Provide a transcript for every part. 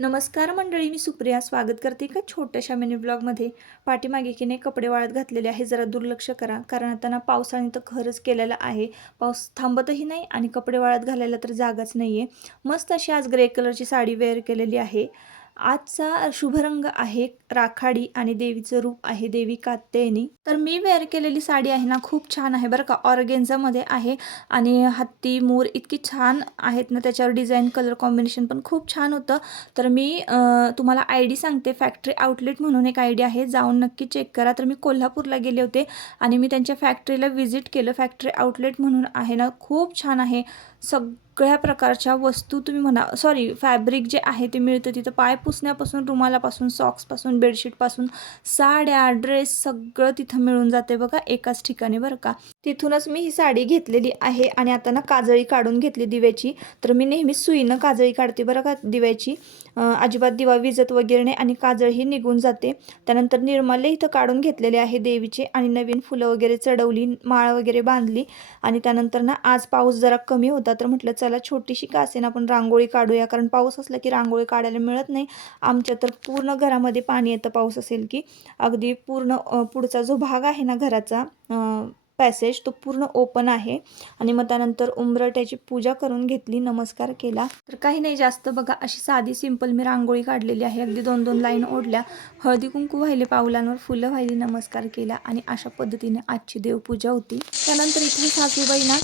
नमस्कार मंडळी, मी सुप्रिया स्वागत करते एका छोट्याशा मिनी ब्लॉगमध्ये. पाठीमागे की नाही कपडे वाळत घातलेले आहे, जरा दुर्लक्ष करा कारण आता ना पावसाने तर खरंच केलेला आहे. पाऊस थांबतही नाही आणि कपडे वाळत घालायला तर जागाच नाही आहे. मस्त अशी आज ग्रे कलरची साडी वेअर केलेली आहे. आजचा शुभ रंग आहे राखाडी आणि देवीचं रूप आहे देवी कात्यायनी. तर मी वेअर केलेली साडी आहे ना खूप छान आहे बरं का, ऑर्गेन्झामध्ये आहे आणि हत्ती मोर इतकी छान आहेत ना, त्याच्यावर डिझाईन कलर कॉम्बिनेशन पण खूप छान होतं. तर मी तुम्हाला आय डी सांगते, फॅक्टरी आउटलेट म्हणून एक आय डी आहे, जाऊन नक्की चेक करा. तर मी कोल्हापूरला गेले होते आणि मी त्यांच्या फॅक्टरीला व्हिजिट केलं. फॅक्टरी आउटलेट म्हणून आहे ना, खूप छान आहे. सगळ्या प्रकारच्या वस्तू तुम्ही म्हणा, सॉरी फॅब्रिक जे आहे ते मिळतं तिथं. पाय पुसण्यापासून, रुमालापासून, सॉक्सपासून, बेडशीटपासून, साड्या, ड्रेस सगळं तिथं मिळून जाते बघा एकाच ठिकाणी बरं का. तिथूनच मी ही साडी घेतलेली आहे आणि आता ना काजळी काढून घेतली दिव्याची. तर मी नेहमी सुईनं काजळी काढते बरं का दिव्याची. अजिबात दिवा विजत वगैरे नाही आणि काजळ ही निघून जाते. त्यानंतर निर्माल्य इथं काढून घेतलेले आहे देवीचे आणि नवीन फुलं वगैरे चढवली, माळ वगैरे बांधली. आणि त्यानंतर ना आज पाऊस जरा कमी होता तर म्हटलं चला छोटीशी का असेना आपण रांगोळी काढूया, कारण पाऊस असला की रांगोळी काढायला मिळत नाही. आमच्या तर पूर्ण घरामध्ये पाणी येतं पाऊस असेल की. अगदी पूर्ण पुढचा जो भाग आहे ना घराचा, पॅसेज तो पूर्ण ओपन आहे. आणि मग त्यानंतर उंबरट्याची पूजा करून घेतली, नमस्कार केला. तर काही नाही जास्त बघा, अशी साधी सिंपल मी रांगोळी काढलेली आहे. अगदी 2-2 लाईन ओढल्या, हळदी कुंकू वाहिले, पाऊलांवर फुलं वाहिली, नमस्कार केला आणि अशा पद्धतीने आजची देवपूजा होती. त्यानंतर इथे सासूबाई ना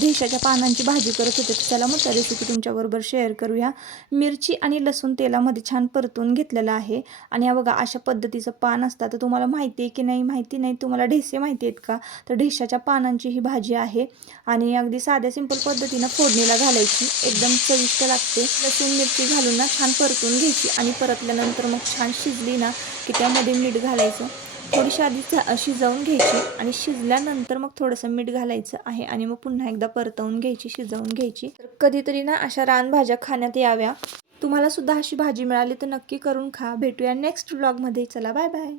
देशाच्या पानांची भाजी करत होते, तर त्याला म्हटलं रेसिपी तुमच्याबरोबर शेअर करूया. मिरची आणि लसूण तेलामध्ये छान परतून घेतलेलं आहे. आणि हा बघा अशा पद्धतीचं पान असतं. तर तुम्हाला माहिती आहे की नाही माहिती नाही, तुम्हाला ढेसे माहिती आहेत का? तर ढेशाच्या पानांची ही भाजी आहे आणि अगदी साध्या सिंपल पद्धतीनं फोडणीला घालायची, एकदम चविष्ट लागते. लसूण मिरची घालून ना छान परतून घ्यायची आणि परतल्यानंतर मग छान शिजली ना की त्यामध्ये मीठ घालायचं. थोडीशी आधी शिजवून घ्यायची आणि शिजल्यानंतर मग थोडंसं मीठ घालायचं आहे आणि मग पुन्हा एकदा परतवून घ्यायची, शिजवून घ्यायची. तर कधीतरी ना अशा रानभाज्या खाण्यात याव्या. तुम्हाला सुद्धा अशी भाजी मिळाली तर नक्की करून खा. भेटूया नेक्स्ट व्लॉगमध्ये. चला बाय बाय.